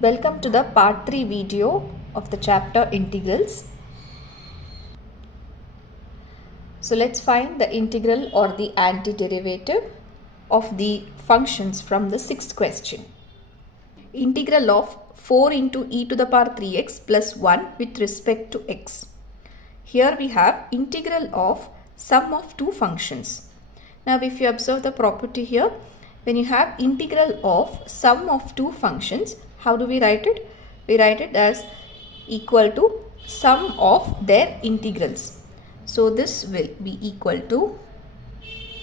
Welcome to the part 3 video of the chapter integrals. So let's find the integral or the antiderivative of the functions from the sixth question. Integral of 4 into e to the power 3x plus 1 with respect to x. Here we have integral of sum of two functions. Now if you observe the property here, when you have integral of sum of two functions, how do we write it? We write it as equal to sum of their integrals. So this will be equal to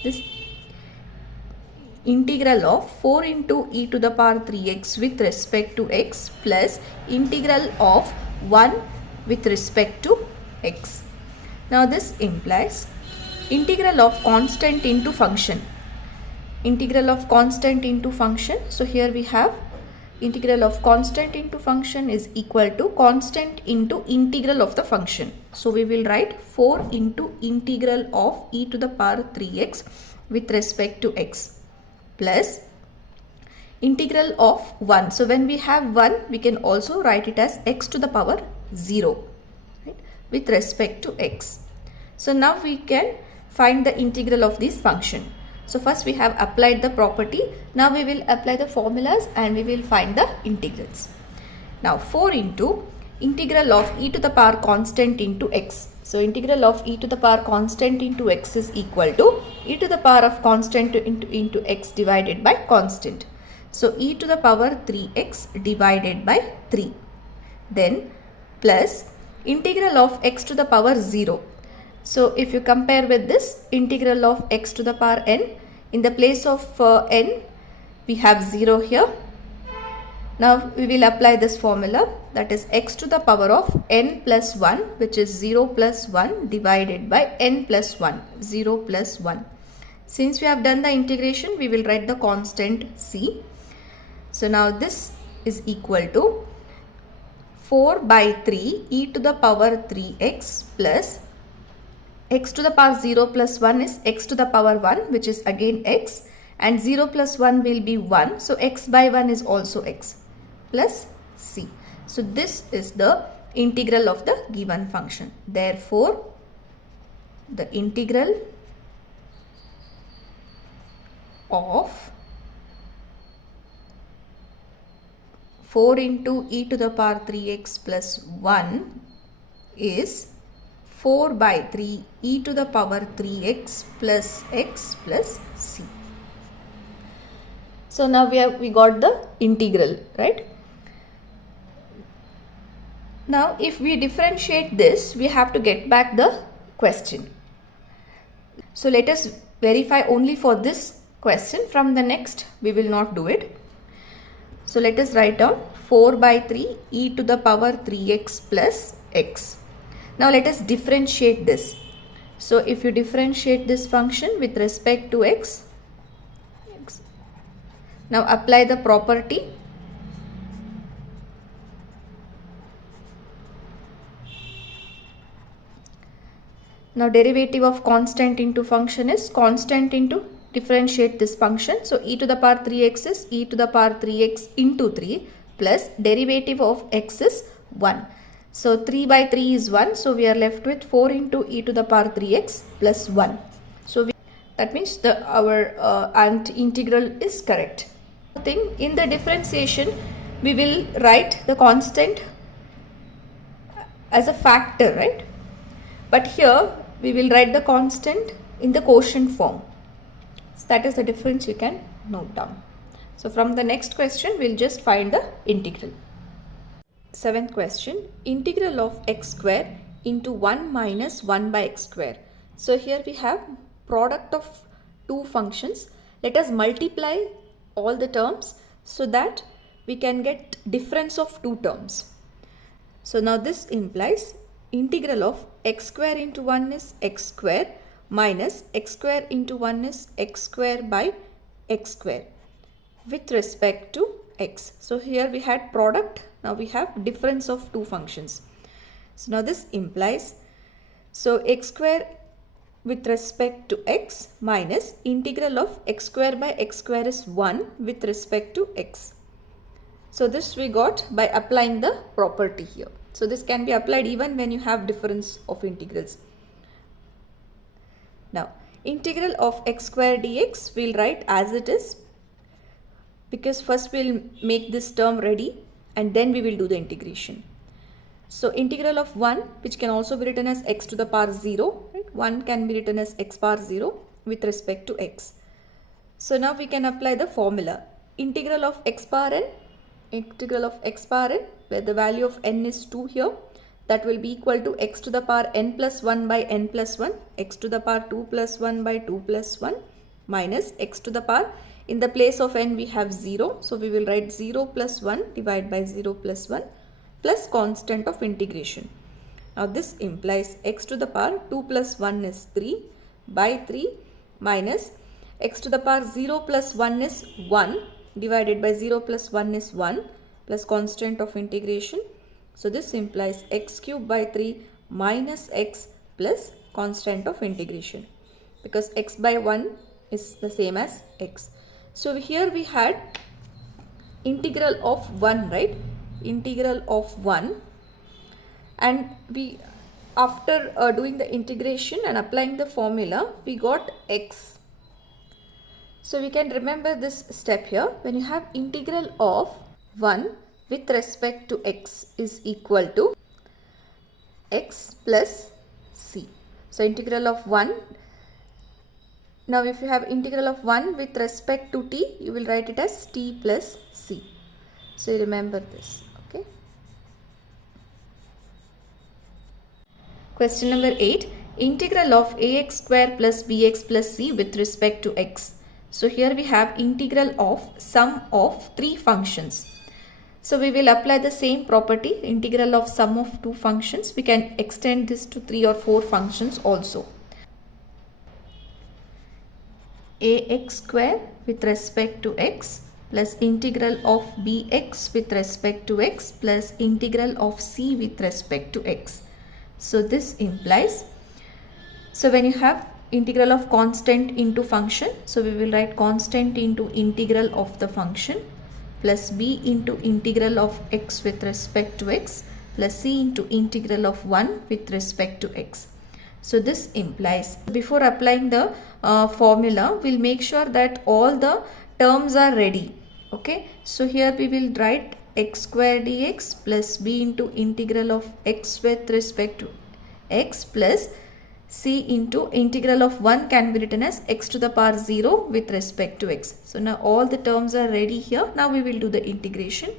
this integral of 4 into e to the power 3x with respect to x plus integral of 1 with respect to x. Now this implies integral of constant into function. Integral of constant into function. So here we have integral of constant into function is equal to constant into integral of the function. So we will write 4 into integral of e to the power 3x with respect to x plus integral of 1. So when we have 1, we can also write it as x to the power 0, right, with respect to x. So now we can find the integral of this function. So first we have applied the property. Now we will apply the formulas and we will find the integrals. Now 4 into integral of e to the power constant into x. So integral of e to the power constant into x is equal to e to the power of constant into x divided by constant. So e to the power 3x divided by 3. Then plus integral of x to the power 0. So if you compare with this integral of x to the power n, in the place of n, we have 0 here. Now we will apply this formula, that is x to the power of n plus 1, which is 0 plus 1 divided by n plus 1, 0 plus 1. Since we have done the integration, we will write the constant c. So now this is equal to 4 by 3 e to the power 3x plus x to the power 0 plus 1 is x to the power 1, which is again x, and 0 plus 1 will be 1. So x by 1 is also x plus c. So this is the integral of the given function. Therefore, the integral of 4 into e to the power 3x plus 1 is 4 by 3 e to the power 3x plus x plus c. So now we got the integral, right? Now if we differentiate this, we have to get back the question. So let us verify only for this question. From the next, we will not do it. So let us write down 4 by 3 e to the power 3x plus x. Now let us differentiate this. So if you differentiate this function with respect to x, now apply the property. Now derivative of constant into function is constant into differentiate this function. So e to the power 3x is e to the power 3x into 3 plus derivative of x is 1. So 3 by 3 is 1. So we are left with 4 into e to the power 3x plus 1. So that means our integral is correct. In the differentiation, we will write the constant as a factor, right? But here we will write the constant in the quotient form. So that is the difference you can note down. So from the next question, we'll just find the integral. Seventh question, integral of x square into 1 minus 1 by x square. So here we have product of two functions. Let us multiply all the terms so that we can get difference of two terms. So now this implies integral of x square into 1 is x square minus x square into 1 is x square by x square with respect to x. So here we had product. Now we have difference of two functions. So now this implies, so x square with respect to x minus integral of x square by x square is 1 with respect to x. So this we got by applying the property here. So this can be applied even when you have difference of integrals. Now integral of x square dx we'll write as it is, because first we'll make this term ready and then we will do the integration. So integral of 1, which can also be written as x to the power 0, right? 1 can be written as x power 0 with respect to x. So now we can apply the formula. Integral of x power n, integral of x power n, where the value of n is 2 here, that will be equal to x to the power n plus 1 by n plus 1, x to the power 2 plus 1 by 2 plus 1, minus x to the power, in the place of n we have 0, so we will write 0 plus 1 divided by 0 plus 1 plus constant of integration. Now this implies x to the power 2 plus 1 is 3 by 3 minus x to the power 0 plus 1 is 1 divided by 0 plus 1 is 1 plus constant of integration. So this implies x cube by 3 minus x plus constant of integration, because x by 1 is the same as x. So here we had integral of 1, right? Integral of 1, and we, after doing the integration and applying the formula, we got x. So we can remember this step here. When you have integral of 1 with respect to x is equal to x plus c. So integral of 1, now if you have integral of 1 with respect to t, you will write it as t plus c. So you remember this. Okay. Question number 8. Integral of ax square plus bx plus c with respect to x. So here we have integral of sum of 3 functions. So we will apply the same property, integral of sum of 2 functions. We can extend this to 3 or 4 functions also. Ax square with respect to x plus integral of bx with respect to x plus integral of c with respect to x. So this implies, so when you have integral of constant into function, so we will write constant into integral of the function plus b into integral of x with respect to x plus c into integral of 1 with respect to x. So this implies, before applying the formula, we'll make sure that all the terms are ready. Okay, so here we will write x square dx plus b into integral of x with respect to x plus c into integral of 1 can be written as x to the power 0 with respect to x. So now all the terms are ready here. Now we will do the integration.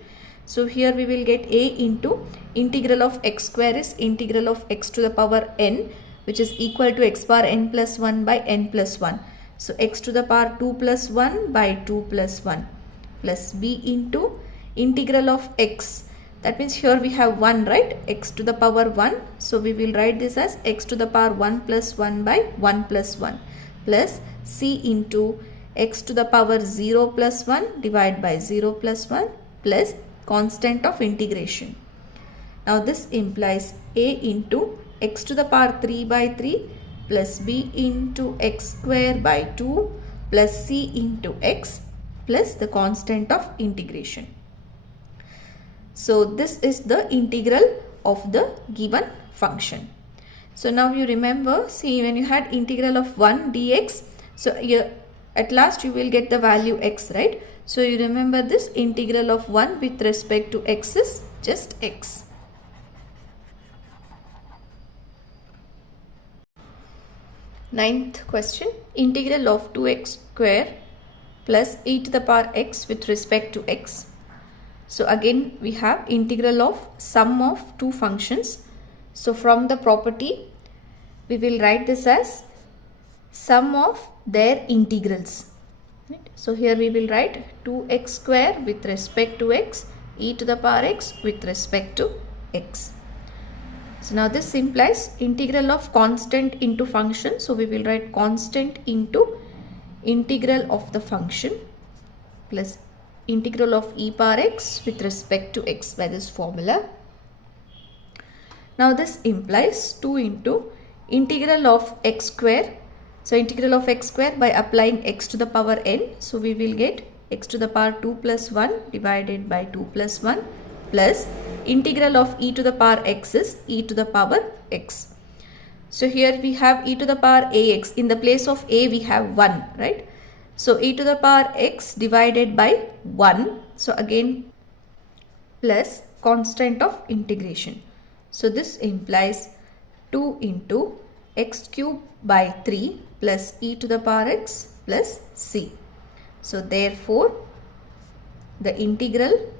So here we will get a into integral of x square is integral of x to the power n, which is equal to x power n plus 1 by n plus 1. So x to the power 2 plus 1 by 2 plus 1 plus b into integral of x. That means here we have 1, right? X to the power 1. So we will write this as x to the power 1 plus 1 by 1 plus 1 plus c into x to the power 0 plus 1 divided by 0 plus 1 plus constant of integration. Now this implies a into x to the power 3 by 3 plus b into x square by 2 plus c into x plus the constant of integration. So this is the integral of the given function. So now you remember, see, when you had integral of 1 dx, so here at last you will get the value x, right? So you remember this integral of 1 with respect to x is just x. Ninth question, integral of 2x square plus e to the power x with respect to x. So again we have integral of sum of 2 functions. So from the property we will write this as sum of their integrals. Right? So here we will write 2x square with respect to x, e to the power x with respect to x. So now this implies integral of constant into function. So we will write constant into integral of the function plus integral of e power x with respect to x by this formula. Now this implies 2 into integral of x square. So integral of x square by applying x to the power n. So we will get x to the power 2 plus 1 divided by 2 plus 1 plus integral of e to the power x is e to the power x. So here we have e to the power ax. In the place of a we have 1, right? So e to the power x divided by 1. So again plus constant of integration. So this implies 2 into x cube by 3 plus e to the power x plus c. So therefore the integral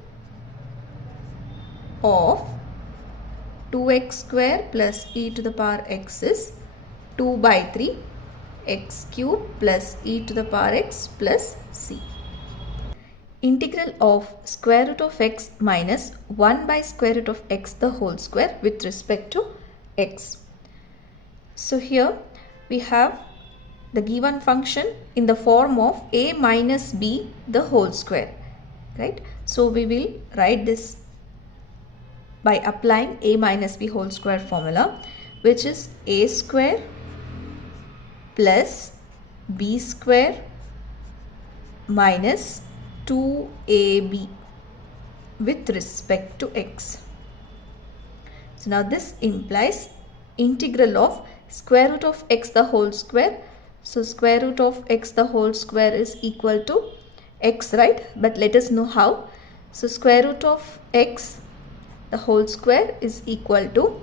of 2x square plus e to the power x is 2 by 3 x cube plus e to the power x plus c. Integral of square root of x minus 1 by square root of x the whole square with respect to x. So here we have the given function in the form of a minus b the whole square, right? So we will write this by applying a minus b whole square formula, which is a square plus b square minus 2ab with respect to x. So now this implies integral of square root of x the whole square. So square root of x the whole square is equal to x, right? But let us know how. So square root of x the whole square is equal to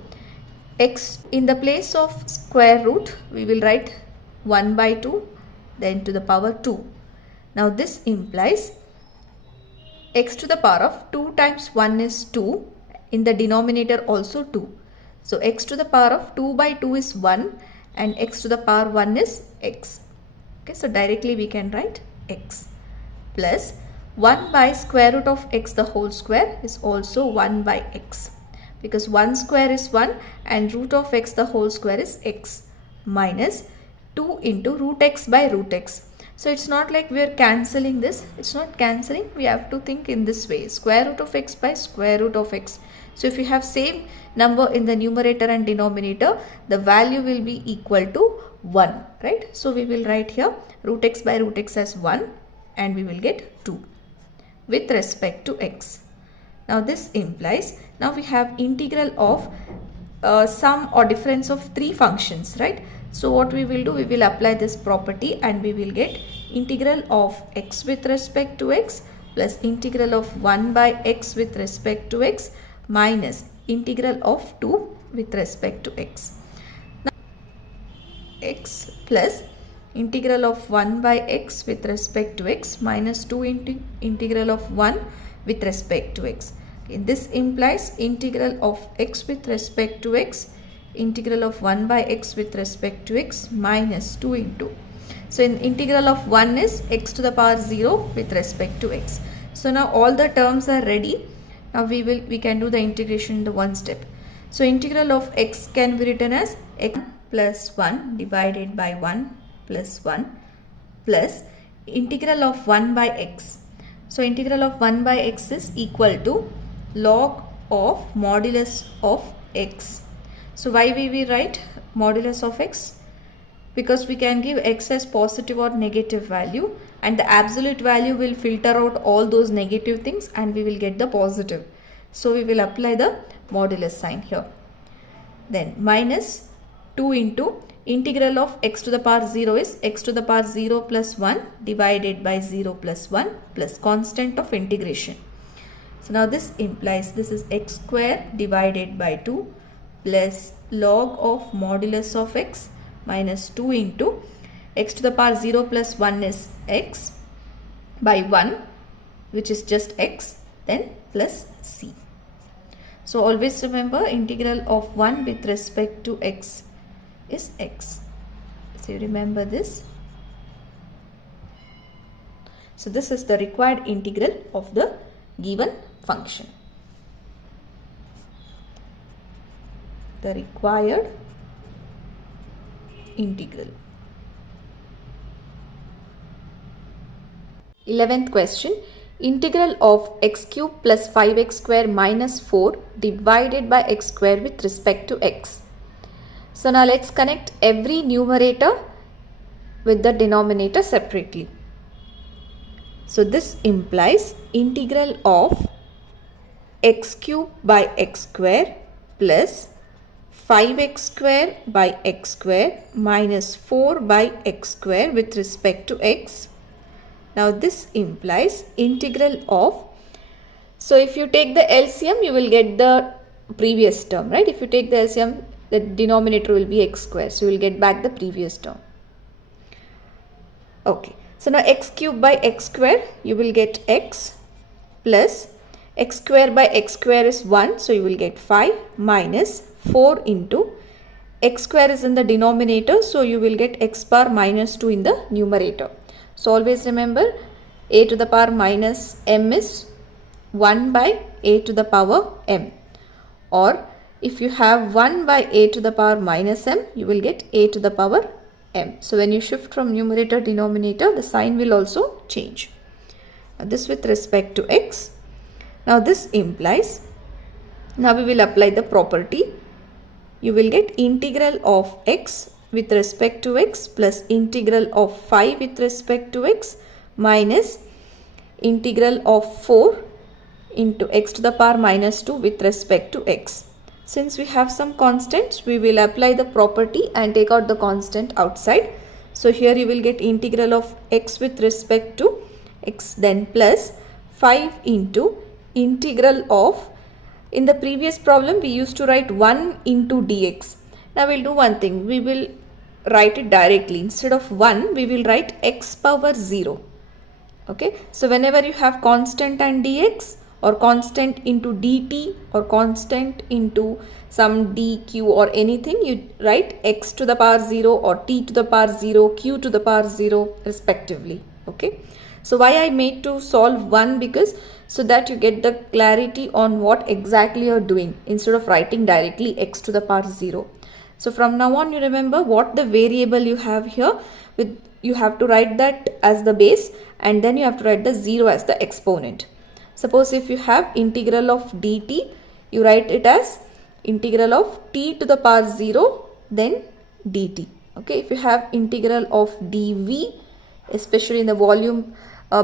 x. In the place of square root we will write 1 by 2 then to the power 2. Now this implies x to the power of 2 times 1 is 2, in the denominator also 2. So x to the power of 2 by 2 is 1 and x to the power 1 is x. Okay, so directly we can write x plus 1 by square root of x the whole square is also 1 by x, because 1 square is 1 and root of x the whole square is x, minus 2 into root x by root x. So it's not like we are cancelling this. It's not cancelling. We have to think in this way. Square root of x by square root of x. So if you have same number in the numerator and denominator, the value will be equal to 1, right? So we will write here root x by root x as 1 and we will get 2 with respect to x. Now this implies, now we have integral of sum or difference of 3 functions, right? So what we will do, we will apply this property and we will get integral of x with respect to x plus integral of 1 by x with respect to x minus integral of 2 with respect to x. Now x plus integral of 1 by x with respect to x minus 2 into integral of 1 with respect to x. Okay, this implies integral of x with respect to x, integral of 1 by x with respect to x minus 2 into. So in integral of 1 is x to the power 0 with respect to x. So now all the terms are ready. Now we can do the integration in the one step. So integral of x can be written as x plus 1 divided by 1 plus 1 plus integral of 1 by x. So integral of 1 by x is equal to log of modulus of x. So why we write modulus of x? Because we can give x as positive or negative value and the absolute value will filter out all those negative things and we will get the positive. So we will apply the modulus sign here. Then minus 2 into integral of x to the power 0 is x to the power 0 plus 1 divided by 0 plus 1 plus constant of integration. So now this implies this is x square divided by 2 plus log of modulus of x minus 2 into x to the power 0 plus 1 is x by 1, which is just x, then plus c. So always remember integral of 1 with respect to x is x. So you remember this. So this is the required integral of the given function. The required integral. 11th question. Integral of x cube plus 5x square minus 4 divided by x square with respect to x. So now let's connect every numerator with the denominator separately. So this implies integral of x cube by x square plus 5x square by x square minus 4 by x square with respect to x. Now this implies integral of, so if you take the LCM, you will get the previous term, right? If you take the LCM, the denominator will be x square. So you will get back the previous term. Okay. So now x cube by x square, you will get x plus x square by x square is 1. So you will get 5 minus 4 into x square is in the denominator. So you will get x power minus 2 in the numerator. So always remember a to the power minus m is 1 by a to the power m, or if you have 1 by a to the power minus m, you will get a to the power m. So when you shift from numerator to denominator, the sign will also change. Now this with respect to x. Now this implies, now we will apply the property. You will get integral of x with respect to x plus integral of 5 with respect to x minus integral of 4 into x to the power minus 2 with respect to x. Since we have some constants, we will apply the property and take out the constant outside. So here you will get integral of x with respect to x, then plus 5 into integral of, in the previous problem we used to write 1 into dx. Now we'll do one thing, we will write it directly. Instead of 1, we will write x power 0. Okay, so whenever you have constant and dx, or constant into dt, or constant into some dq or anything, you write x to the power 0 or t to the power 0, q to the power 0 respectively. Okay, so why I made to solve 1, because so that you get the clarity on what exactly you are doing instead of writing directly x to the power 0. So from now on, you remember what the variable you have here, with you have to write that as the base, and then you have to write the 0 as the exponent. Suppose if you have integral of dt, you write it as integral of t to the power 0, then dt. Okay, if you have integral of dv, especially in the volume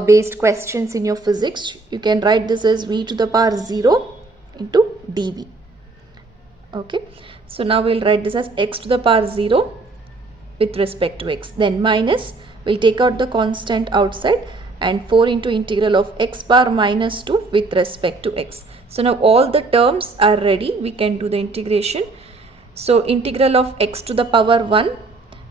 based questions in your physics, you can write this as v to the power 0 into dv. Okay, so now we'll write this as x to the power 0 with respect to x, then minus, we'll take out the constant outside, and 4 into integral of x power minus 2 with respect to x. So now all the terms are ready, we can do the integration. So integral of x to the power 1,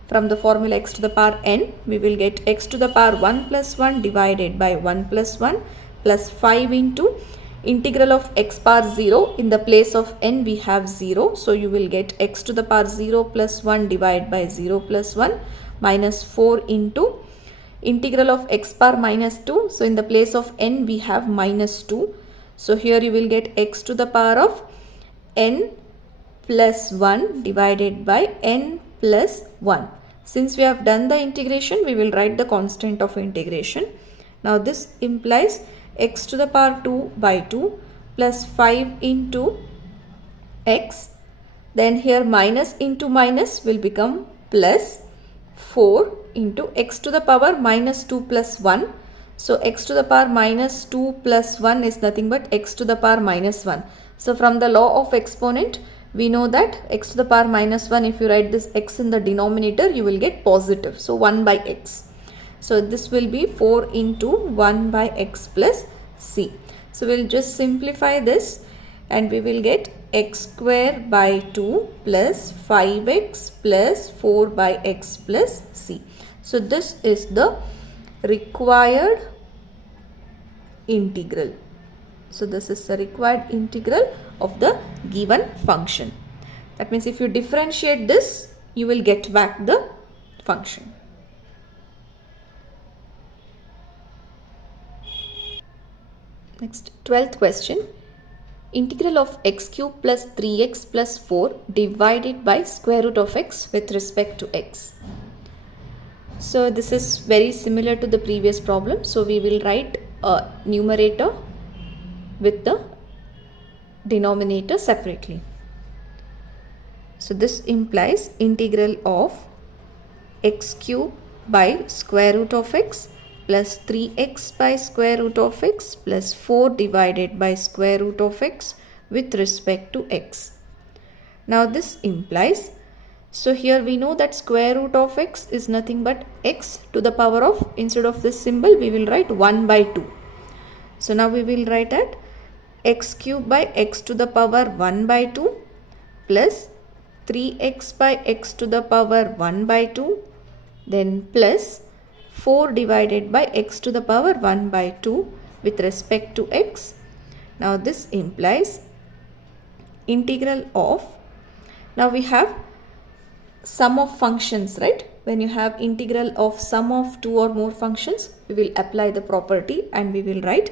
from the formula x to the power n, we will get x to the power 1 plus 1 divided by 1 plus 1 plus 5 into integral of x power 0, in the place of n we have 0, so you will get x to the power 0 plus 1 divided by 0 plus 1 minus 4 into integral of x power minus 2, so in the place of n we have minus 2, so here you will get x to the power of n plus 1 divided by n plus 1. Since we have done the integration, we will write the constant of integration. Now this implies x to the power 2 by 2 plus 5 into x, then here minus into minus will become plus 4 into x to the power minus 2 plus 1. So x to the power minus 2 plus 1 is nothing but x to the power minus 1. So from the law of exponent, we know that x to the power minus 1, if you write this x in the denominator, you will get positive. So 1 by x. So this will be 4 into 1 by x plus c. So we'll just simplify this, and we will get x square by 2 plus 5x plus 4 by x plus c. So this is the required integral. So this is the required integral of the given function. That means if you differentiate this, you will get back the function. Next, 12th question. Integral of x cube plus 3x plus 4 divided by square root of x with respect to x. So this is very similar to the previous problem. So we will write a numerator with the denominator separately. So this implies integral of x cube by square root of x plus 3x by square root of x plus 4 divided by square root of x with respect to x. Now this implies, so here we know that square root of x is nothing but x to the power of, instead of this symbol we will write 1 by 2. So now we will write at x cube by x to the power 1 by 2 plus 3x by x to the power 1 by 2, then plus 4 divided by x to the power 1 by 2 with respect to x. Now this implies integral of, now we have sum of functions, right? When you have integral of sum of two or more functions, we will apply the property and we will write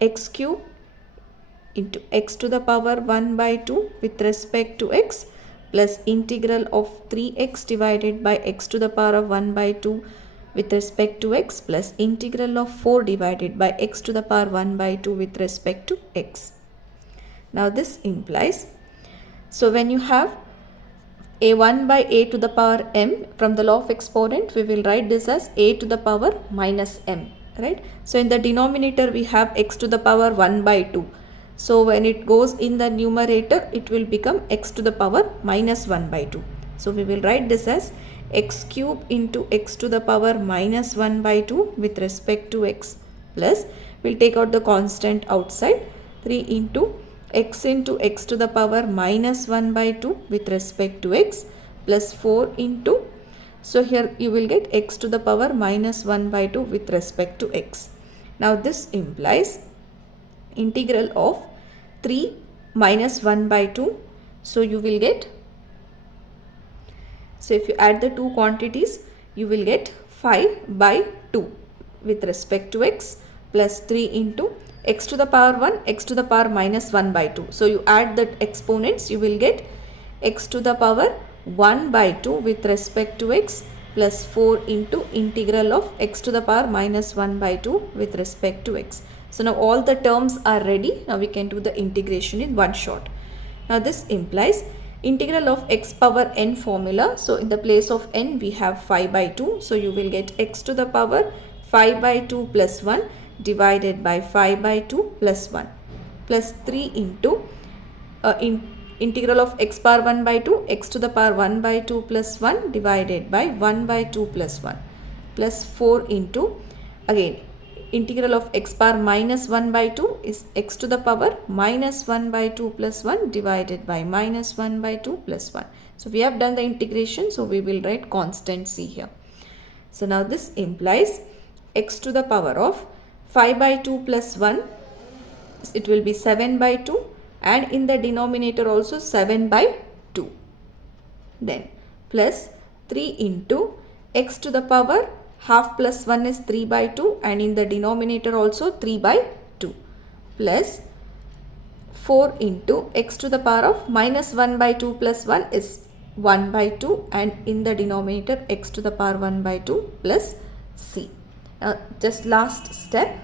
x cube into x to the power 1 by 2 with respect to x plus integral of 3x divided by x to the power of 1 by 2 with respect to x plus integral of 4 divided by x to the power 1 by 2 with respect to x. Now this implies, so when you have a1 by a to the power m, from the law of exponent we will write this as a to the power minus m, right? So in the denominator we have x to the power 1 by 2. So when it goes in the numerator it will become x to the power minus 1 by 2. So we will write this as x cube into x to the power minus 1 by 2 with respect to x plus, we'll take out the constant outside, 3 into x to the power minus 1 by 2 with respect to x plus 4 into, so here you will get x to the power minus 1 by 2 with respect to x. Now this implies integral of 3 minus 1 by 2. So you will get, so if you add the two quantities you will get 5 by 2 with respect to x plus 3 into x to the power 1, x to the power minus 1 by 2. So you add the exponents, you will get x to the power 1 by 2 with respect to x plus 4 into integral of x to the power minus 1 by 2 with respect to x. So now all the terms are ready. Now we can do the integration in one shot. Now this implies integral of x power n formula. So in the place of n we have 5 by 2. So you will get x to the power 5 by 2 plus 1 divided by 5 by 2 plus 1 plus 3 into integral of x power 1 by 2, x to the power 1 by 2 plus 1 divided by 1 by 2 plus 1 plus 4 into, again integral of x power minus 1 by 2 is x to the power minus 1 by 2 plus 1 divided by minus 1 by 2 plus 1. So we have done the integration, so we will write constant c here. So now this implies x to the power of 5 by 2 plus 1, it will be 7 by 2, and in the denominator also 7 by 2. Then plus 3 into x to the power half plus 1 is 3 by 2, and in the denominator also 3 by 2 plus 4 into x to the power of minus 1 by 2 plus 1 is 1 by 2, and in the denominator x to the power 1 by 2 plus c. Now just last step.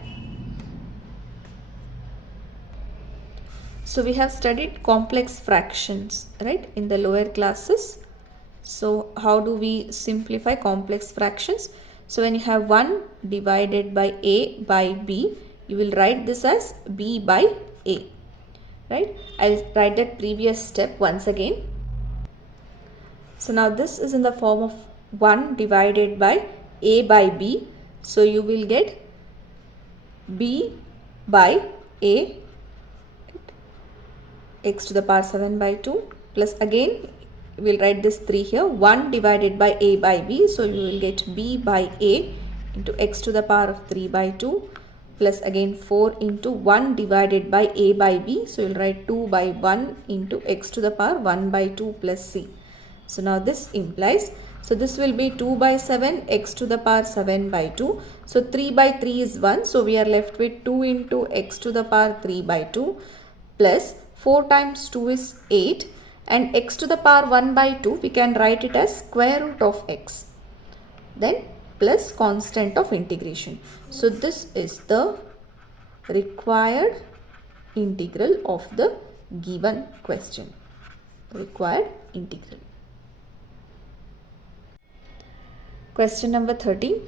So we have studied complex fractions, right, in the lower classes. So how do we simplify complex fractions? So when you have 1 divided by a by b, you will write this as b by a, right? I'll write that previous step once again. So now this is in the form of 1 divided by a by b. So you will get b by a, x to the power 7 by 2 plus, again we will write this 3 here, 1 divided by a by b. So you will get b by a into x to the power of 3 by 2 plus again 4 into 1 divided by a by b. So you will write 2 by 1 into x to the power 1 by 2 plus c. So now this implies, so this will be 2 by 7 x to the power 7 by 2. So 3 by 3 is 1. So we are left with 2 into x to the power 3 by 2 plus 4 times 2 is 8, and x to the power 1 by 2 we can write it as square root of x, then plus constant of integration. So this is the required integral of the given question. Required integral. Question number 13.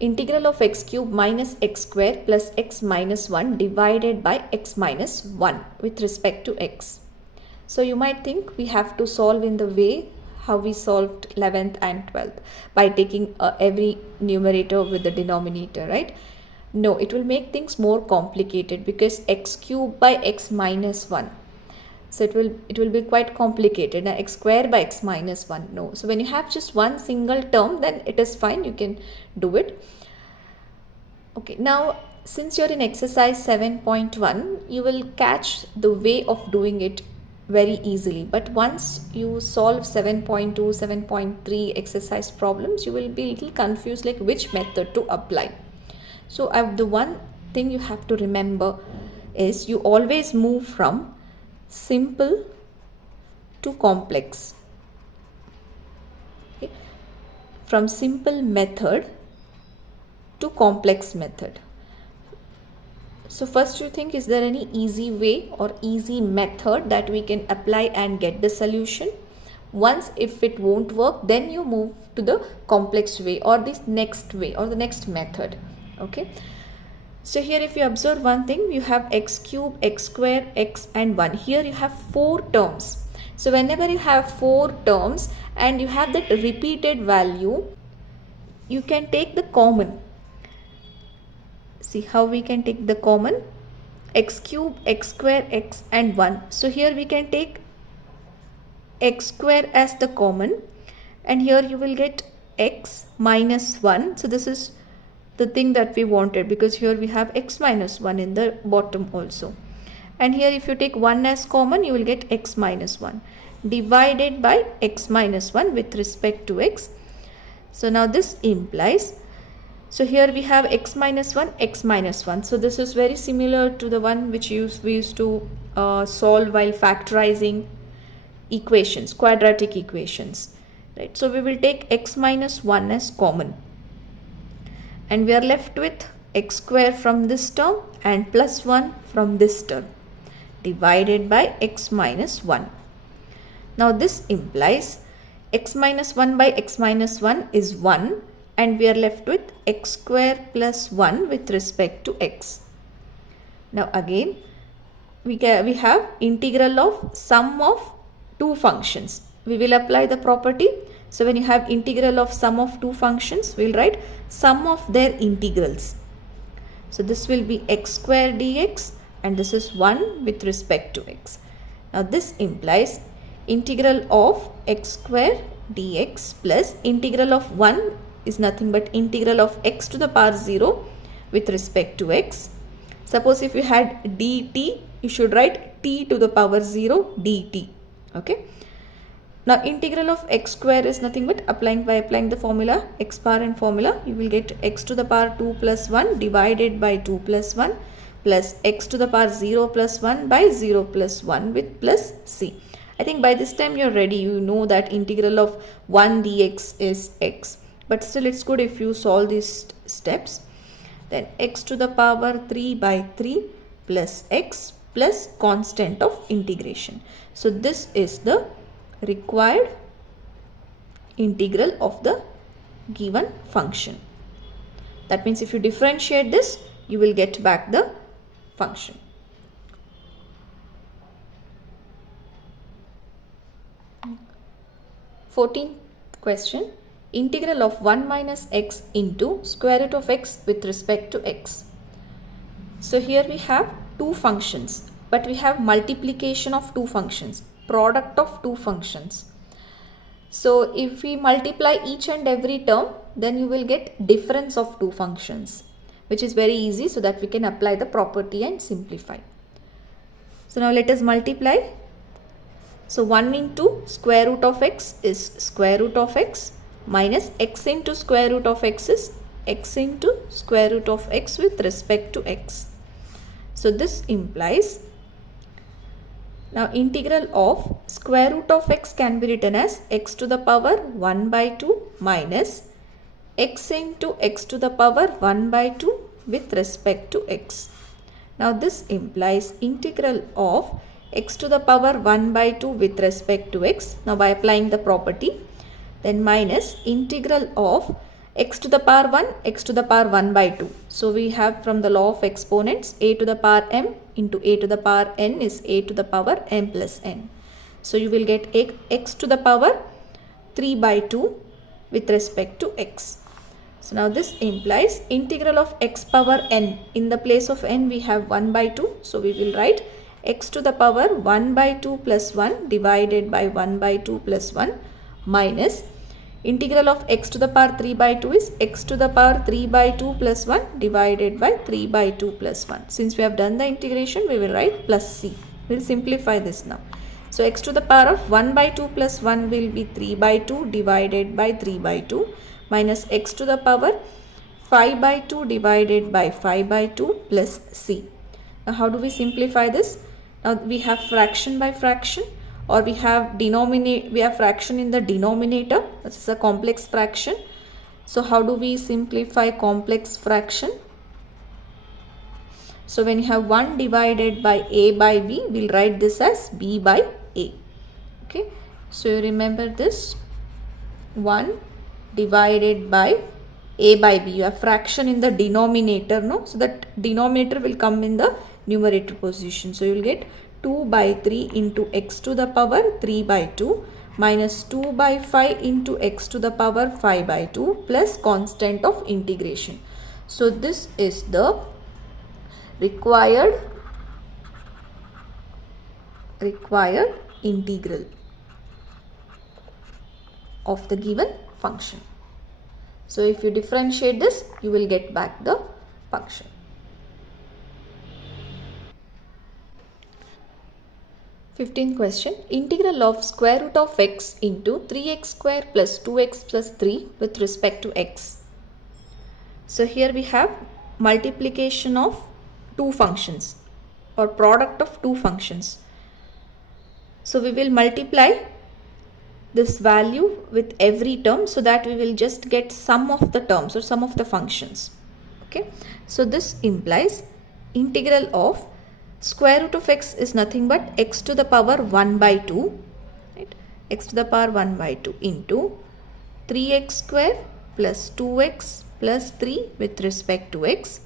integral of x cube minus x square plus x minus 1 divided by x minus 1 with respect to x. So you might think we have to solve in the way how we solved 11th and 12th by taking every numerator with the denominator, right? No, it will make things more complicated because x cube by x minus 1. So it will be quite complicated. Now x square by x minus 1. No. So when you have just one single term, then it is fine. You can do it. Okay. Now since you're in exercise 7.1, you will catch the way of doing it very easily. But once you solve 7.2, 7.3 exercise problems, you will be a little confused like which method to apply. So the one thing you have to remember is you always move from simple to complex. Okay. From simple method to complex method. So first you think, is there any easy way or easy method that we can apply and get the solution? Once if it won't work, then you move to the complex way or this next way or the next method. Okay. So here if you observe one thing, you have x cube, x square, x and 1. Here you have 4 terms. So whenever you have 4 terms and you have that repeated value, you can take the common. See how we can take the common? X cube, x square, x and 1. So here we can take x square as the common and here you will get x minus 1. So this is the thing that we wanted because here we have x minus 1 in the bottom also. And here if you take 1 as common, you will get x minus 1 divided by x minus 1 with respect to x. So now this implies, so here we have x minus 1, x minus 1. So this is very similar to the one which we used to solve while factorizing equations, quadratic equations. Right? So we will take x minus 1 as common. And we are left with x square from this term and plus 1 from this term divided by x minus 1. Now this implies x minus 1 by x minus 1 is 1 and we are left with x square plus 1 with respect to x. Now again we have integral of sum of two functions. We will apply the property. So when you have integral of sum of two functions, we will write sum of their integrals. So this will be x square dx and this is 1 with respect to x. Now this implies integral of x square dx plus integral of 1 is nothing but integral of x to the power 0 with respect to x. Suppose if you had dt, you should write t to the power 0 dt. Okay. Now integral of x square is nothing but applying the formula x bar and formula, you will get x to the power 2 plus 1 divided by 2 plus 1 plus x to the power 0 plus 1 by 0 plus 1 with plus c. I think by this time you are ready. You know that integral of 1 dx is x. But still it's good if you solve these steps. Then x to the power 3 by 3 plus x plus constant of integration. So this is the required integral of the given function. That means if you differentiate this, you will get back the function. Fourteenth question. Integral of 1 minus x into square root of x with respect to x. So here we have two functions, but we have multiplication of two functions, product of two functions. So if we multiply each and every term, then you will get difference of two functions, which is very easy, so that we can apply the property and simplify. So now let us multiply. So 1 into square root of x is square root of x minus x into square root of x is x into square root of x with respect to x. So this implies, now integral of square root of x can be written as x to the power 1 by 2 minus x into x to the power 1 by 2 with respect to x. Now this implies integral of x to the power 1 by 2 with respect to x. Now by applying the property, then minus integral of x to the power 1, x to the power 1 by 2. So we have from the law of exponents, a to the power m into a to the power n is a to the power m plus n. So you will get x to the power 3 by 2 with respect to x. So now this implies integral of x power n. In the place of n we have 1 by 2. So we will write x to the power 1 by 2 plus 1 divided by 1 by 2 plus 1 minus integral of x to the power 3 by 2 is x to the power 3 by 2 plus 1 divided by 3 by 2 plus 1. Since we have done the integration, we will write plus c. We will simplify this now. So x to the power of 1 by 2 plus 1 will be 3 by 2 divided by 3 by 2 minus x to the power 5 by 2 divided by 5 by 2 plus c. Now how do we simplify this? Now we have fraction by fraction, or we have fraction in the denominator. This is a complex fraction. So how do we simplify complex fraction? So when you have 1 divided by a by b, we'll write this as b by a. Okay. So you remember this, 1 divided by a by b. You have fraction in the denominator, no? So that denominator will come in the numerator position. So you will get 2 by 3 into x to the power 3 by 2 minus 2 by 5 into x to the power 5 by 2 plus constant of integration. So this is the required integral of the given function. So if you differentiate this, you will get back the function. Fifteenth question, integral of square root of x into 3x square plus 2x plus 3 with respect to x. So here we have multiplication of two functions or product of two functions. So we will multiply this value with every term so that we will just get sum of the terms or sum of the functions. Okay. So this implies integral of square root of x is nothing but x to the power 1 by 2, right? X to the power 1 by 2 into 3x square plus 2x plus 3 with respect to x.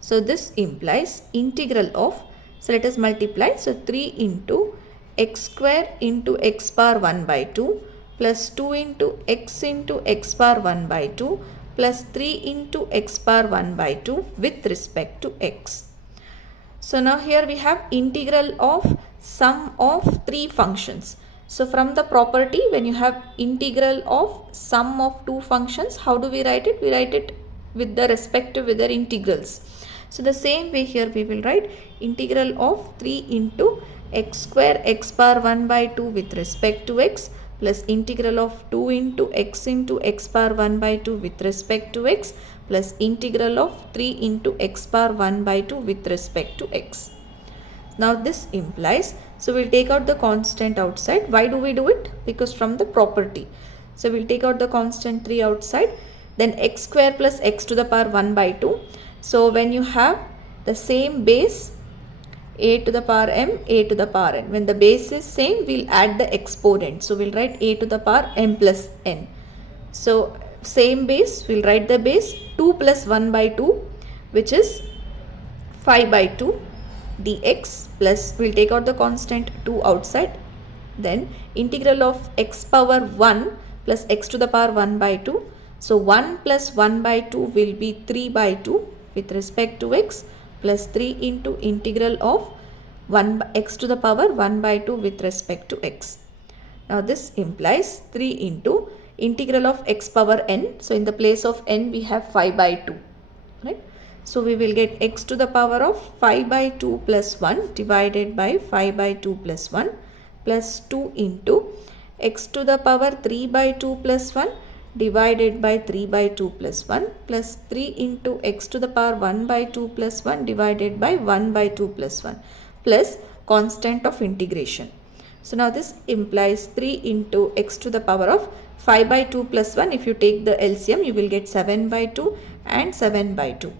So this implies integral of, so let us multiply. So 3 into x square into x power 1 by 2 plus 2 into x power 1 by 2 plus 3 into x power 1 by 2 with respect to x. So now here we have integral of sum of three functions. So from the property, when you have integral of sum of two functions, how do we write it? We write it with the respective with their integrals. So the same way here we will write integral of 3 into x square x power 1 by 2 with respect to x plus integral of 2 into x power 1 by 2 with respect to x plus integral of 3 into x power 1 by 2 with respect to x. Now this implies, so we'll take out the constant outside. Why do we do it? Because from the property. So we'll take out the constant 3 outside, then x square plus x to the power 1 by 2. So when you have the same base, a to the power m, a to the power n. When the base is same, we'll add the exponent. So we'll write a to the power m plus n. So same base, we'll write the base 2 plus 1 by 2, which is 5 by 2 dx, plus we'll take out the constant 2 outside. Then integral of x power 1 plus x to the power 1 by 2. So 1 plus 1 by 2 will be 3 by 2 with respect to x, plus 3 into integral of 1 x to the power 1 by 2 with respect to x. Now this implies 3 into integral of x power n. So in the place of n we have 5 by 2, right? So we will get x to the power of 5 by 2 plus 1 divided by 5 by 2 plus 1 plus 2 into x to the power 3 by 2 plus 1 divided by 3 by 2 plus 1 plus 3 into x to the power 1 by 2 plus 1 divided by 1 by 2 plus 1 plus constant of integration. So now this implies 3 into x to the power of 5 by 2 plus 1. If you take the LCM, you will get 7 by 2 and 7 by 2.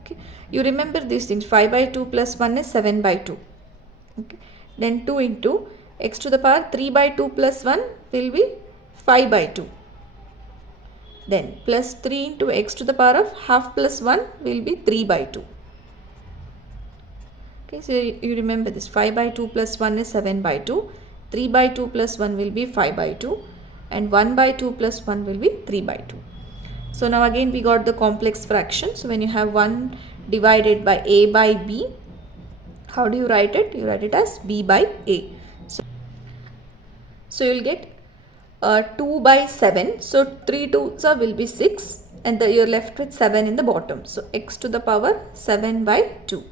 Okay. You remember these things. 5 by 2 plus 1 is 7 by 2. Okay. Then 2 into x to the power 3 by 2 plus 1 will be 5 by 2. Then plus 3 into x to the power of half plus 1 will be 3 by 2. Okay, so you remember this, 5 by 2 plus 1 is 7 by 2, 3 by 2 plus 1 will be 5 by 2, and 1 by 2 plus 1 will be 3 by 2. So now again we got the complex fraction. So when you have 1 divided by a by b, how do you write it? You write it as b by a. So you'll get 2 by 7. So 3 2s will be 6, and you're left with 7 in the bottom. So x to the power 7 by 2.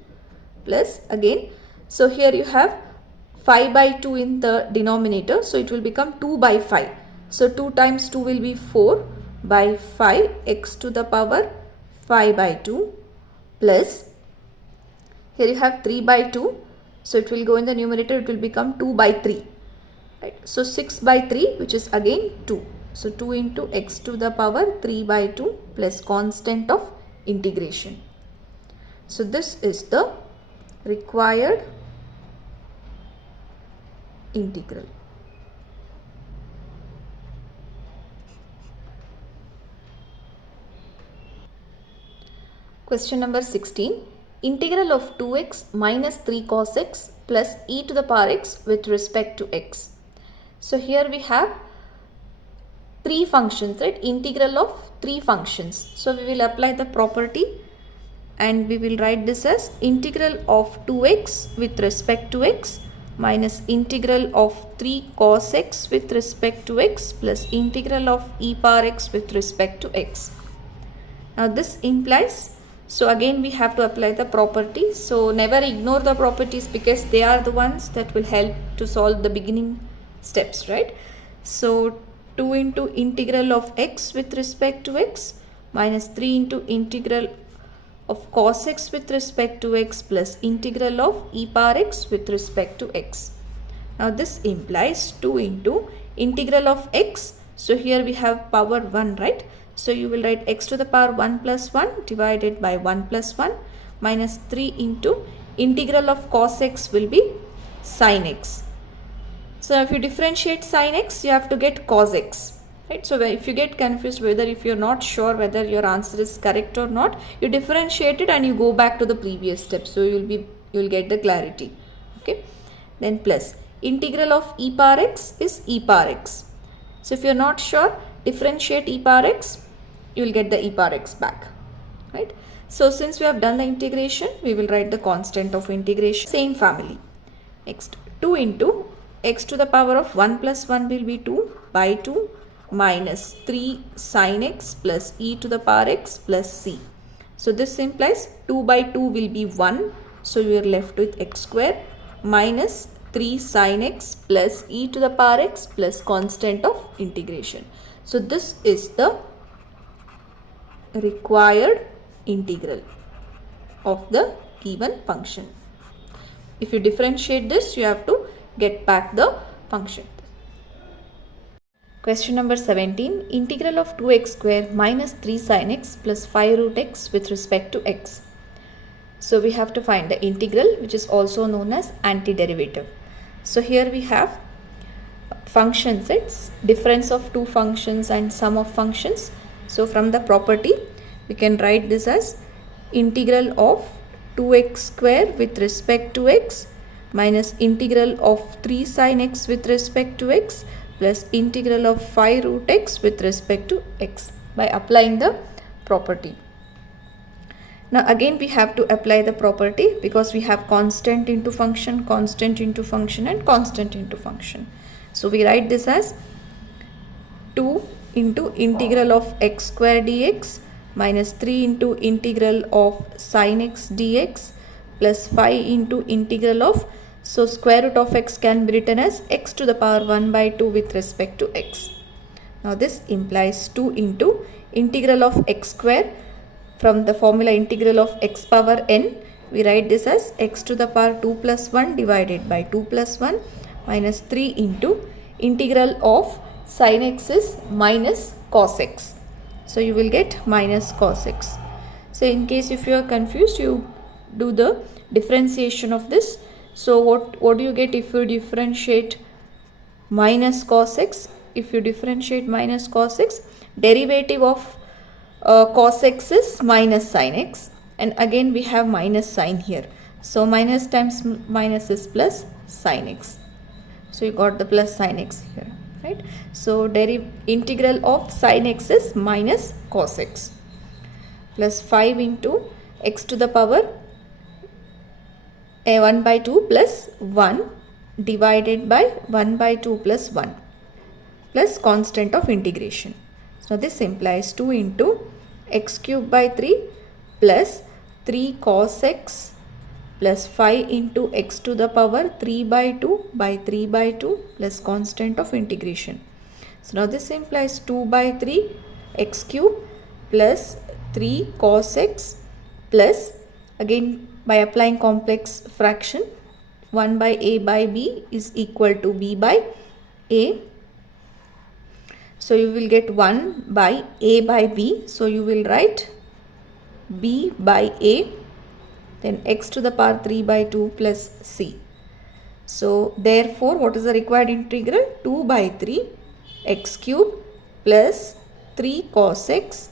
Plus again, so here you have 5 by 2 in the denominator, so it will become 2 by 5. So 2 times 2 will be 4 by 5, x to the power 5 by 2, plus here you have 3 by 2, so it will go in the numerator, it will become 2 by 3. Right? So 6 by 3, which is again 2. So 2 into x to the power 3 by 2 plus constant of integration. So this is the required integral. Question number 16. Integral of 2x minus 3 cos x plus e to the power x with respect to x. So here we have 3 functions, right? Integral of 3 functions. So we will apply the property and we will write this as integral of 2x with respect to x minus integral of 3 cos x with respect to x plus integral of e power x with respect to x. Now this implies, so again we have to apply the property. So never ignore the properties because they are the ones that will help to solve the beginning steps, right? So 2 into integral of x with respect to x minus 3 into integral of cos x with respect to x plus integral of e power x with respect to x. Now this implies 2 into integral of x. So here we have power 1, right? So you will write x to the power 1 plus 1 divided by 1 plus 1 minus 3 into integral of cos x will be sin x. So if you differentiate sin x, you have to get cos x. Right? So if you get confused if you're not sure whether your answer is correct or not, you differentiate it and you go back to the previous step. So you'll get the clarity. Okay. Then plus integral of e power x is e power x. So if you're not sure, differentiate e power x, you will get the e power x back. Right. So since we have done the integration, we will write the constant of integration. Same family. Next, 2 into x to the power of 1 plus 1 will be 2 by 2 minus 3 sin x plus e to the power x plus c. So this implies 2 by 2 will be 1. So you are left with x square minus 3 sin x plus e to the power x plus constant of integration. So this is the required integral of the given function. If you differentiate this, you have to get back the function. Question number 17. Integral of 2x square minus 3 sin x plus 5 root x with respect to x. So we have to find the integral, which is also known as antiderivative. So here we have function sets, difference of two functions and sum of functions. So from the property, we can write this as integral of 2x square with respect to x minus integral of 3 sin x with respect to x plus integral of 5 root x with respect to x by applying the property. Now again we have to apply the property because we have constant into function and constant into function. So we write this as 2 into integral of x square dx minus 3 into integral of sin x dx plus 5 into integral of, so square root of x can be written as x to the power 1 by 2 with respect to x. Now this implies 2 into integral of x square. From the formula integral of x power n, we write this as x to the power 2 plus 1 divided by 2 plus 1 minus 3 into integral of sin x is minus cos x. So you will get minus cos x. So in case if you are confused, you do the differentiation of this. So what do you get if you differentiate minus cos x? If you differentiate minus cos x, Derivative of cos x is minus sin x, and again we have minus sign here. So minus times minus is plus sin x. So you got the plus sin x here, right? So integral of sin x is minus cos x plus 5 into x to the power 1 by 2 plus 1 divided by 1 by 2 plus 1 plus constant of integration. So this implies 2 into x cube by 3 plus 3 cos x plus 5 into x to the power 3 by 2 by 3 by 2 plus constant of integration. So now this implies 2 by 3 x cube plus 3 cos x plus, again by applying complex fraction, 1 by a by b is equal to b by a. So you will get 1 by a by b. So you will write b by a, then x to the power 3 by 2 plus c. So therefore what is the required integral? 2 by 3 x cube plus 3 cos x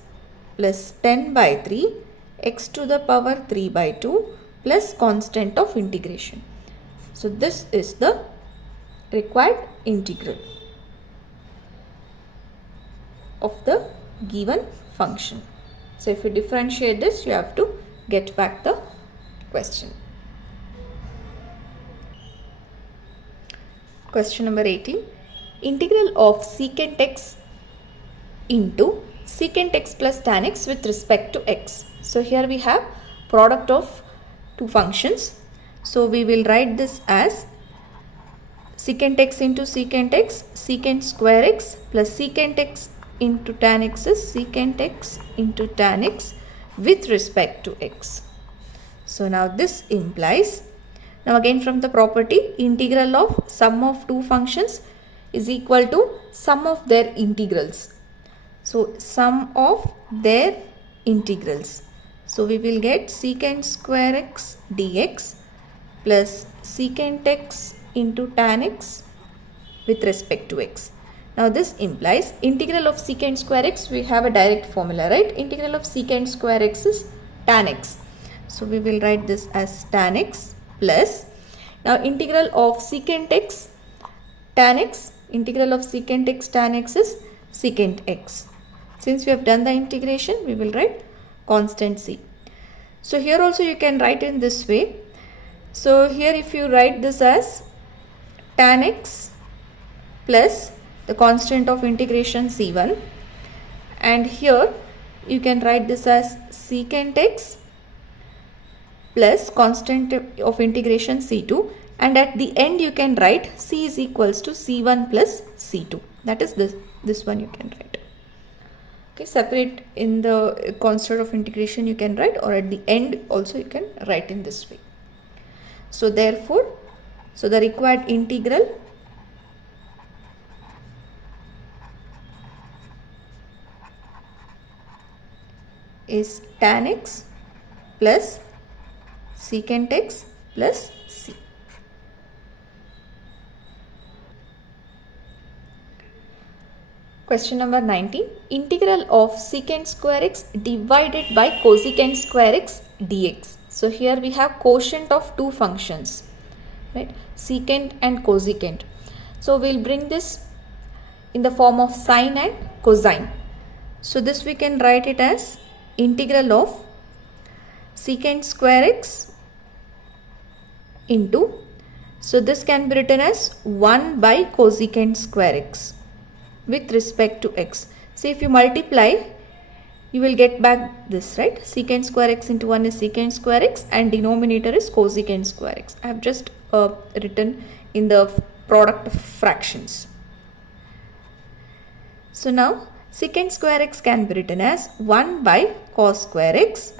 plus 10 by 3 x to the power 3 by 2 plus constant of integration. So this is the required integral of the given function. So if you differentiate this, you have to get back the question. Question number 18. Integral of secant x into secant x plus tan x with respect to x. So here we have product of two functions. So we will write this as secant x into secant x, secant square x plus secant x into tan x is secant x into tan x with respect to x. So now this implies, now again from the property, integral of sum of two functions is equal to sum of their integrals. So sum of their integrals. So we will get secant square x dx plus secant x into tan x with respect to x. Now this implies integral of secant square x, we have a direct formula, right? Integral of secant square x is tan x. So we will write this as tan x plus, now integral of secant x tan x, integral of secant x tan x is secant x. Since we have done the integration, we will write constant c. So here also you can write in this way. So here if you write this as tan x plus the constant of integration c1, and here you can write this as secant x plus constant of integration c2, and at the end you can write c is equals to c1 plus c2. That is this one you can write. Okay, separate in the constant of integration you can write, or at the end also you can write in this way. So therefore, so the required integral is tan x plus secant x plus c. Question number 19. Integral of secant square x divided by cosecant square x dx. So here we have quotient of two functions, right? Secant and cosecant. So we'll bring this in the form of sine and cosine. So this we can write it as integral of secant square x into, so this can be written as 1 by cosecant square x with respect to x. So if you multiply, you will get back this, right? Secant square x into 1 is secant square x and denominator is cosecant square x. I have just written in the product of fractions. So now secant square x can be written as 1 by cos square x,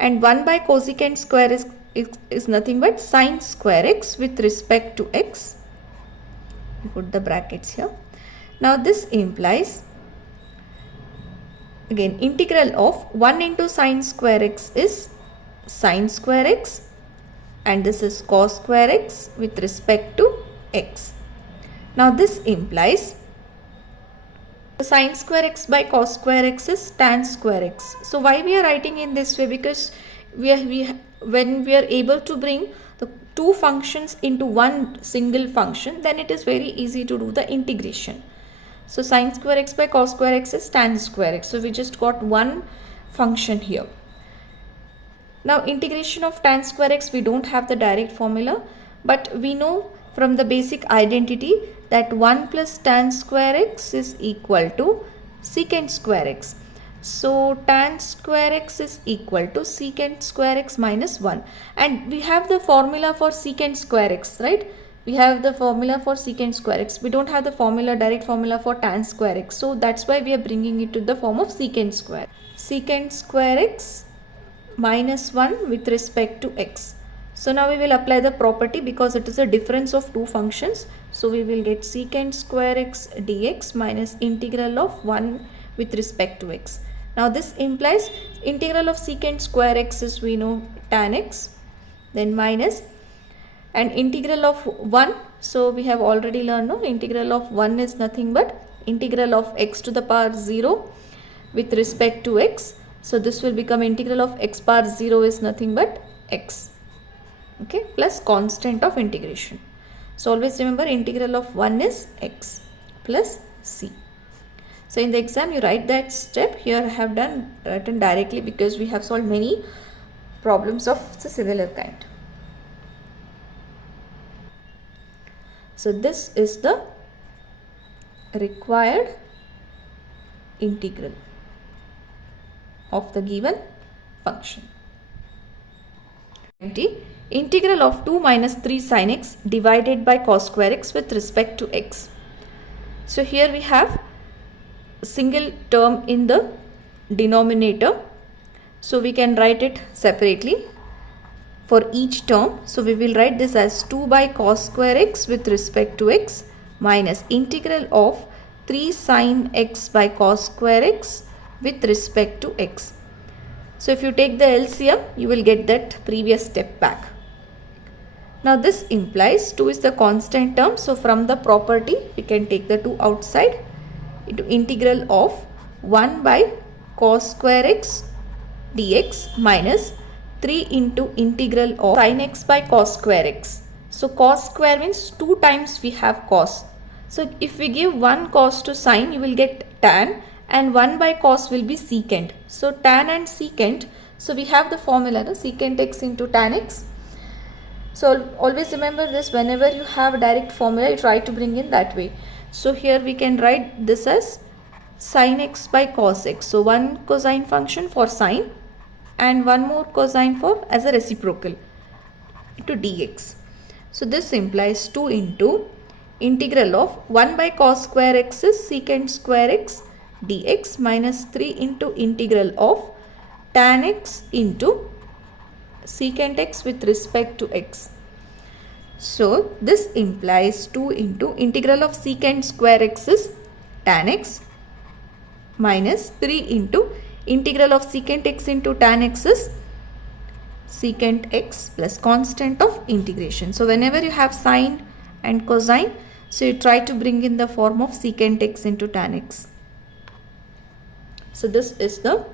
and 1 by cosecant square is nothing but sine square x with respect to x. We put the brackets here. Now this implies, again, integral of 1 into sine square x is sine square x, and this is cos square x with respect to x. Now this implies Sin square x by cos square x is tan square x. So why we are writing in this way? Because when we are able to bring the two functions into one single function, then it is very easy to do the integration. So sin square x by cos square x is tan square x. So we just got one function here. Now integration of tan square x, we don't have the direct formula, but we know from the basic identity that 1 plus tan square x is equal to secant square x. So tan square x is equal to secant square x minus 1, and we have the formula for secant square x, right? We have the formula for secant square x. We don't have the formula, direct formula for tan square x. So that's why we are bringing it to the form of secant square. Secant square x minus 1 with respect to x. So now we will apply the property because it is a difference of two functions. So we will get secant square x dx minus integral of 1 with respect to x. Now this implies integral of secant square x is, we know, tan x, then minus, and integral of 1, so we have already learned, no, integral of 1 is nothing but integral of x to the power 0 with respect to x. So this will become integral of x power 0 is nothing but x, okay, plus constant of integration. So always remember integral of 1 is x plus c. So in the exam you write that step. Here I have written directly because we have solved many problems of the similar kind. So this is the required integral of the given function. Integral of 2 minus 3 sin x divided by cos square x with respect to x. So here we have a single term in the denominator, so we can write it separately for each term. So we will write this as 2 by cos square x with respect to x minus integral of 3 sin x by cos square x with respect to x. So if you take the LCM, you will get that previous step back. Now this implies 2 is the constant term, so from the property we can take the 2 outside into integral of 1 by cos square x dx minus 3 into integral of sin x by cos square x. So cos square means 2 times we have cos. So if we give 1 cos to sin, you will get tan, and 1 by cos will be secant. So tan and secant, so we have the formula, no? Secant x into tan x. So always remember this, whenever you have a direct formula, you try to bring in that way. So here we can write this as sin x by cos x. So one cosine function for sin and one more cosine for as a reciprocal into dx. So this implies 2 into integral of 1 by cos square x is secant square x dx minus 3 into integral of tan x into secant x with respect to x. So this implies 2 into integral of secant square x is tan x minus 3 into integral of secant x into tan x is secant x plus constant of integration. So whenever you have sine and cosine, so you try to bring in the form of secant x into tan x. So this is the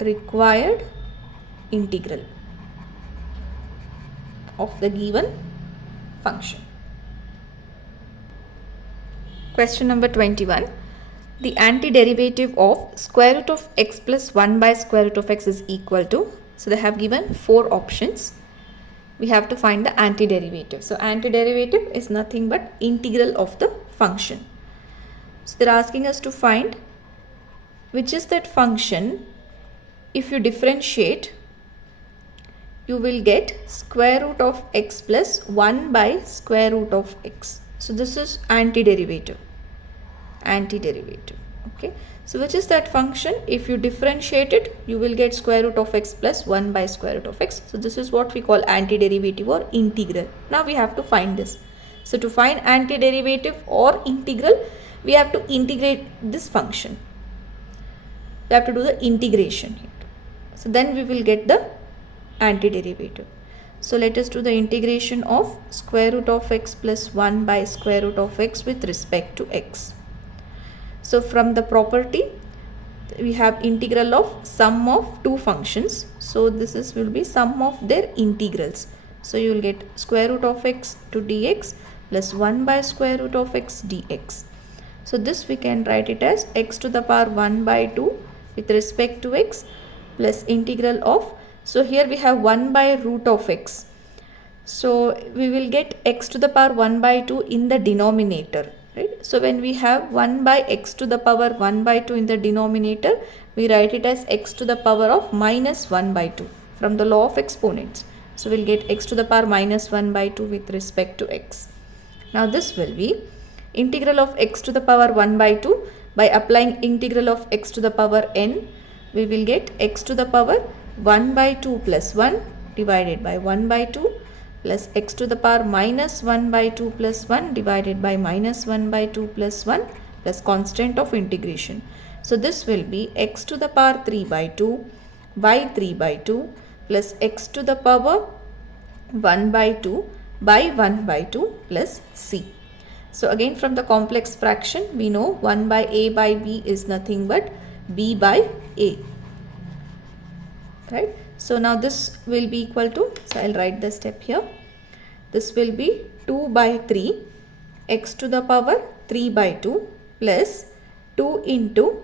required integral of the given function. Question number 21. The antiderivative of square root of x plus 1 by square root of x is equal to, so they have given 4 options. We have to find the antiderivative. So antiderivative is nothing but integral of the function. So they're asking us to find which is that function if you differentiate you will get square root of x plus 1 by square root of x. So this is antiderivative. Okay, so which is that function if you differentiate it you will get square root of x plus 1 by square root of x. So this is what we call antiderivative or integral. Now we have to find this. So to find antiderivative or integral, we have to integrate this function. We have to do the integration here. So then we will get the antiderivative. So let us do the integration of square root of x plus 1 by square root of x with respect to x. So from the property, we have integral of sum of two functions. So this will be sum of their integrals. So you will get square root of x to dx plus 1 by square root of x dx. So this we can write it as x to the power 1 by 2 with respect to x plus integral of, so here we have 1 by root of x. So we will get x to the power 1 by 2 in the denominator, right? So when we have 1 by x to the power 1 by 2 in the denominator, we write it as x to the power of minus 1 by 2 from the law of exponents. So we'll get x to the power minus 1 by 2 with respect to x. Now this will be integral of x to the power 1 by 2. By applying integral of x to the power n, we will get x to the power 1 by 2 plus 1 divided by 1 by 2 plus x to the power minus 1 by 2 plus 1 divided by minus 1 by 2 plus 1 plus constant of integration. So this will be x to the power 3 by 2 by 3 by 2 plus x to the power 1 by 2 by 1 by 2 plus c. So again, from the complex fraction, we know 1 by a by b is nothing but b by a, right? So now this will be equal to, so I'll write the step here. This will be 2 by 3 x to the power 3 by 2 plus 2 into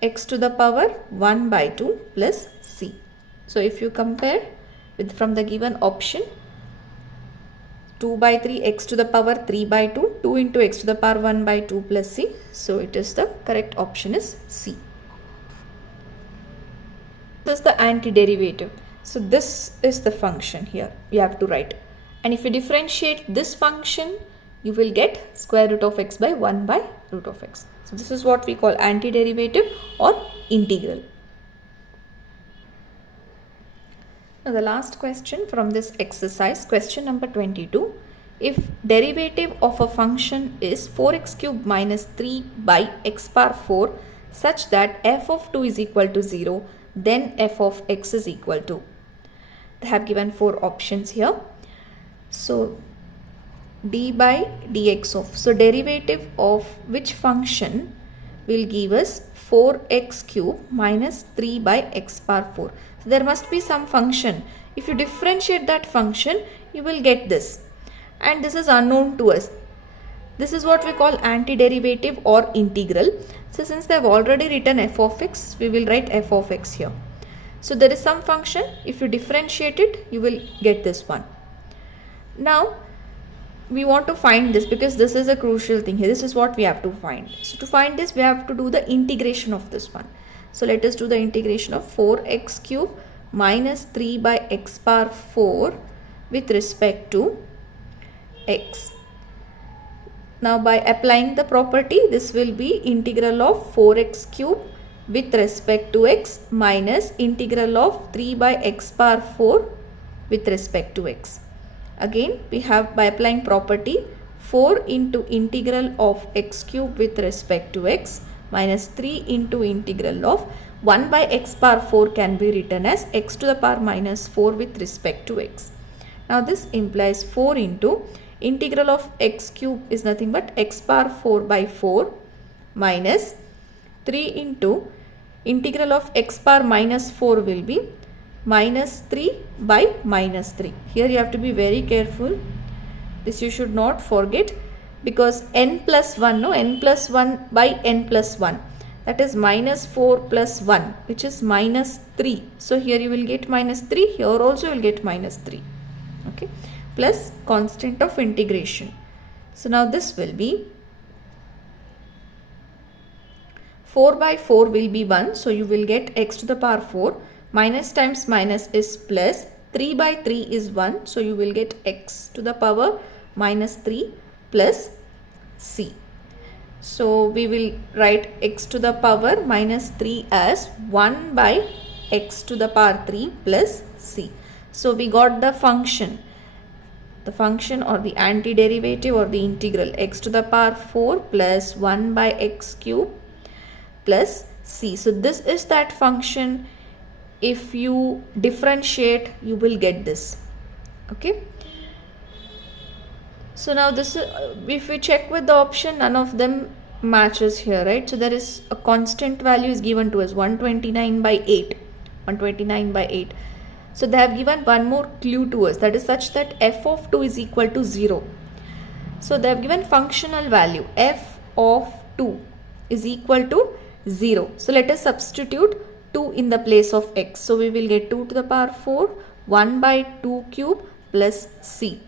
x to the power 1 by 2 plus c. So if you compare with from the given option, 2 by 3 x to the power 3 by 2, 2 into x to the power 1 by 2 plus c. So it is the correct option is C. This is the antiderivative. So this is the function here you have to write. And if you differentiate this function, you will get square root of x by 1 by root of x. So this is what we call antiderivative or integral. Now the last question from this exercise, question number 22. If derivative of a function is 4x cubed minus 3 by x power 4 such that f of 2 is equal to 0, then f of x is equal to. They have given 4 options here. So d by dx of, so derivative of which function will give us 4x cube minus 3 by x power 4. So there must be some function. If you differentiate that function, you will get this. And this is unknown to us. This is what we call antiderivative or integral. So since they have already written f of x, we will write f of x here. So there is some function. If you differentiate it, you will get this one. Now we want to find this because this is a crucial thing here. This is what we have to find. So to find this, we have to do the integration of this one. So let us do the integration of 4x cube minus 3 by x power 4 with respect to x. Now by applying the property, this will be integral of 4x cube with respect to x minus integral of 3 by x power 4 with respect to x. Again, we have by applying property 4 into integral of x cube with respect to x minus 3 into integral of 1 by x power 4 can be written as x to the power minus 4 with respect to x. Now this implies 4 into integral of x cube is nothing but x power 4 by 4 minus 3 into integral of x power minus 4 will be minus 3 by minus 3. Here you have to be very careful. This you should not forget because n plus 1, no, n plus 1 by n plus 1. That is minus 4 plus 1 which is minus 3. So here you will get minus 3. Here also you will get minus 3. Okay. Plus constant of integration. So now this will be 4 by 4 will be 1. So you will get x to the power 4. Minus times minus is plus. 3 by 3 is 1. So you will get x to the power minus 3 plus c. So we will write x to the power minus 3 as 1 by x to the power 3 plus c. So we got the function or the antiderivative or the integral x to the power 4 plus 1 by x cube plus c. So this is that function. If you differentiate, you will get this. Okay. So now this is, if we check with the option, none of them matches here, right? So there is a constant value is given to us 129 by 8. 129 by 8. So they have given one more clue to us, that is such that f of 2 is equal to 0. So they have given functional value f of 2 is equal to 0. So let us substitute 2 in the place of x. So we will get 2 to the power 4, 1 by 2 cube plus c.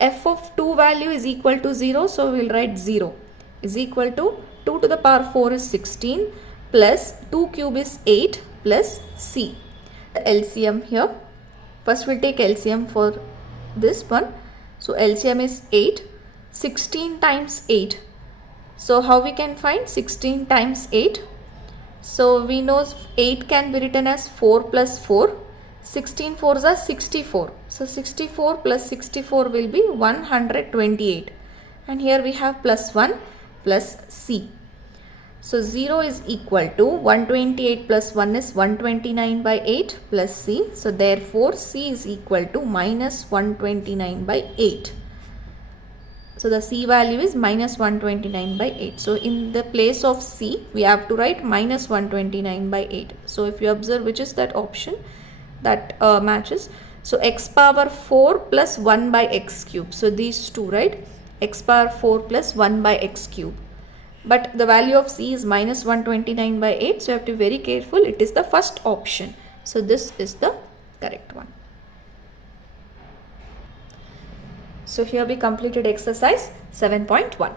F of 2 value is equal to 0. So we will write 0 is equal to 2 to the power 4 is 16 plus 2 cube is 8 plus c. The LCM here. First we'll take LCM for this one. So LCM is 8. 16 times 8. So how we can find 16 times 8? So we know 8 can be written as 4 plus 4. 16 fours are 64. So 64 plus 64 will be 128. And here we have plus 1 plus c. So 0 is equal to 128 plus 1 is 129 by 8 plus c. So therefore c is equal to minus 129 by 8. So the c value is minus 129 by 8. So in the place of c, we have to write minus 129 by 8. So if you observe which is that option that matches. So x power 4 plus 1 by x cube. So these two, right? X power 4 plus 1 by x cube. But the value of c is minus 129 by 8. So you have to be very careful. It is the first option. So this is the correct one. So here we completed exercise 7.1.